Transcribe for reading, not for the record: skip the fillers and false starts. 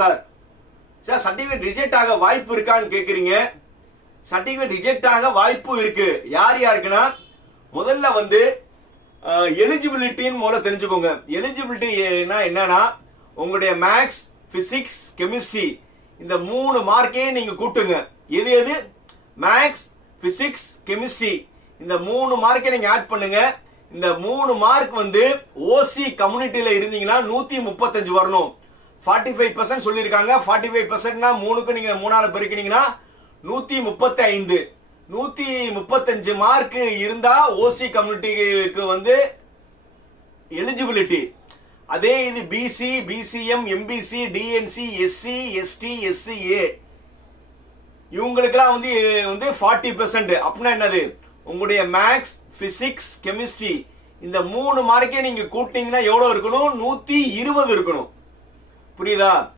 Sir sir certificate reject ஆக வாய்ப்பு இருக்கான்னு கேக்குறீங்க. சர்டிபிகேட் ரிஜெக்ட் ஆக வாய்ப்பு இருக்கு. யார் யாருக்குன்னா முதல்ல வந்து எலிஜிபிலிட்டின்னு முதல்ல தெரிஞ்சுக்கோங்க. எலிஜிபிலிட்டினா என்னன்னா உங்களுடைய மேக்ஸ், பிசிக்ஸ், கெமிஸ்ட்ரி இந்த 3 மார்க்கே நீங்க கூட்டுங்க. எது எது? மேக்ஸ், பிசிக்ஸ், கெமிஸ்ட்ரி இந்த 3 மார்க்கை நீங்க ஆட் பண்ணுங்க. இந்த 3 மார்க் வந்து ஓசி கம்யூனிட்டியில இருந்தீங்கன்னா 135 வரணும். 45% சொல்லியிருக்காங்க. 45%னா 3க்கு நீங்க 3ஆல பெருக்கினீங்கன்னா 135. 135 மார்க் இருந்தா ஓசி கம்யூனிட்டிக்கு வந்து எலிஜிபிலிட்டி. அதே இது BC, BCM, MBC, DNC, SC, ST, SCA இவங்களுக்கெல்லாம் வந்து 40%. அப்படின்னா என்னது? உங்களுடைய மேக்ஸ், பிசிக்ஸ், கெமிஸ்ட்ரி இந்த 3 மார்க்கே நீங்க கூட்டினீங்கன்னா எவ்வளவு இருக்கணும்? 120 இருக்கணும். புரியுதா?